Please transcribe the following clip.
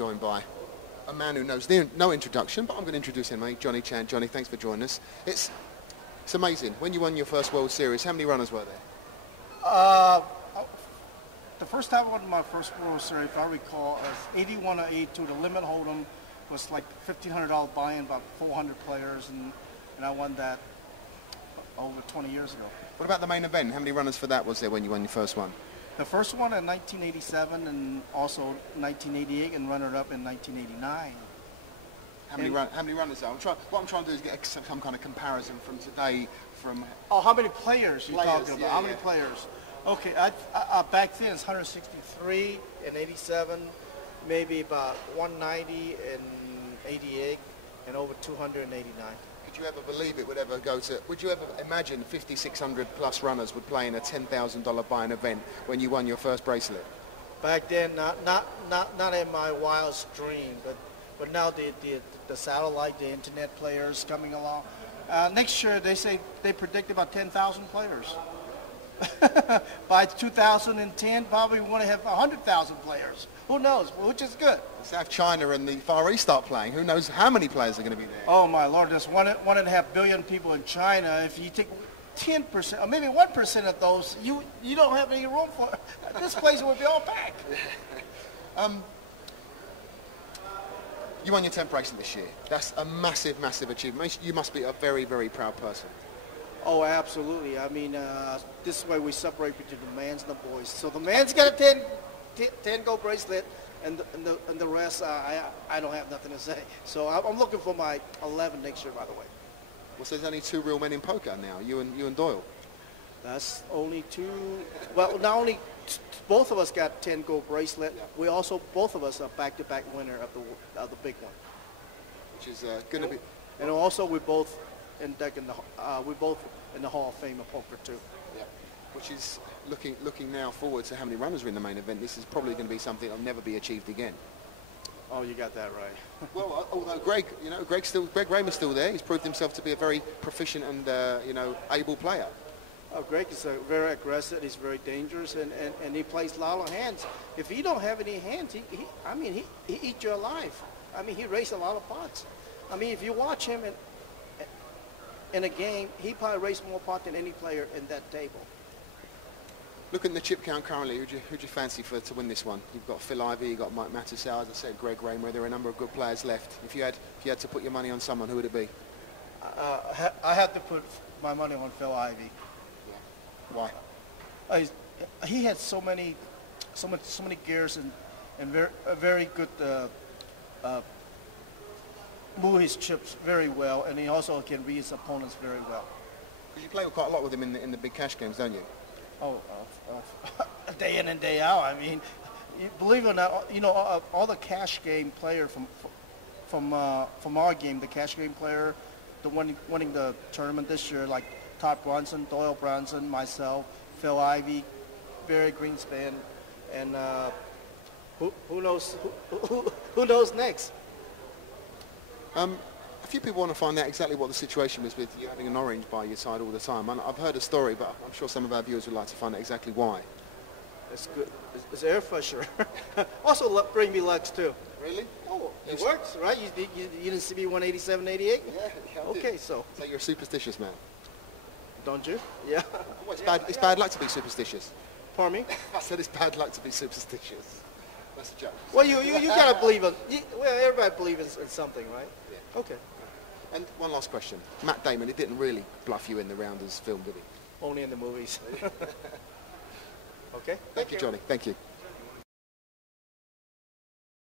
joined by a man who knows no introduction, but I'm going to introduce him, mate. Johnny Chan. Johnny, thanks for joining us. It's amazing. When you won your first World Series, how many runners were there? The first time I won my first World Series, if I recall, was 81 or 82. The limit hold'em was like $1,500 buy-in, about 400 players, and I won that over 20 years ago. What about the main event? How many runners for that was there when you won your first one? The first one in 1987 and also 1988, and runner-up in 1989. How many runners are? What I'm trying to do is get some kind of comparison from today. Oh, how many players you talking about? Yeah, how many players? Okay, back then it's 163 in 87, maybe about 190 in 88, and over 289. Could you ever believe it would ever go to? Would you ever imagine 5,600 plus runners would play in a $10,000 buy-in event when you won your first bracelet? Back then, not in my wildest dream, but now the satellite, the internet players coming along. Next year they predict about 10,000 players. By 2010, probably we want to have 100,000 players. Who knows? Which is good. Let's have China and the Far East start playing. Who knows how many players are going to be there? Oh my Lord, there's 1.5 billion people in China. If you take 10% or maybe 1% of those, you don't have any room for it. This place would be all packed. You won your 10th bracelet this year. That's a massive, massive achievement. You must be a very, very proud person. Oh, absolutely. I mean, this is why we separate between the mans and the boys. So the man's got a 10 gold bracelet, and the rest, I don't have nothing to say. So I'm looking for my 11 next year, by the way. Well, so there's only two real men in poker now, you and Doyle. That's only two. Well, not only both of us got 10 gold bracelet, we also both of us are back-to-back winner of the big one. Which is going to be. And also we both in the Hall of Fame of poker too. Yeah. Which is looking now forward to how many runners are in the main event. This is probably going to be something that'll never be achieved again. Oh, you got that right. Well, although Greg Raymer's still there. He's proved himself to be a very proficient and able player. Oh, Greg is very aggressive. He's very dangerous, and he plays a lot of hands. If he don't have any hands, he eats you alive. I mean, he raises a lot of pots. I mean, if you watch him in a game, he probably raises more pots than any player in that table. Looking at the chip count currently, who'd you fancy to win this one? You've got Phil Ivey, you've got Mike Matusow, as I said, Greg Raymer. There are a number of good players left. If you had to put your money on someone, who would it be? I have to put my money on Phil Ivey. Why? He had so many gears and very good move his chips very well, and he also can read his opponents very well. Because you play quite a lot with him in the big cash games, don't you? Oh, day in and day out. I mean, believe it or not, all the cash game player from our game, the cash game player, the winning the tournament this year, like Todd Brunson, Doyle Brunson, myself, Phil Ivey, Barry Greenspan, and who knows next? A few people want to find out exactly what the situation was with you having an orange by your side all the time. I've heard a story, but I'm sure some of our viewers would like to find out exactly why. It's good. It's air freshener. Also, bring me luck too. Really? Oh, it works, right? You didn't see me 187, 88? Yeah, okay, so you're a superstitious man. Don't you? Yeah. Well, it's bad luck to be superstitious. Pardon me? I said it's bad luck to be superstitious. That's a joke. Well, you gotta believe in. Well, everybody believes in something, right? Yeah. Okay. And one last question. Matt Damon, he didn't really bluff you in the Rounders film, did he? Only in the movies. Okay. Thank you, Johnny. Thank you.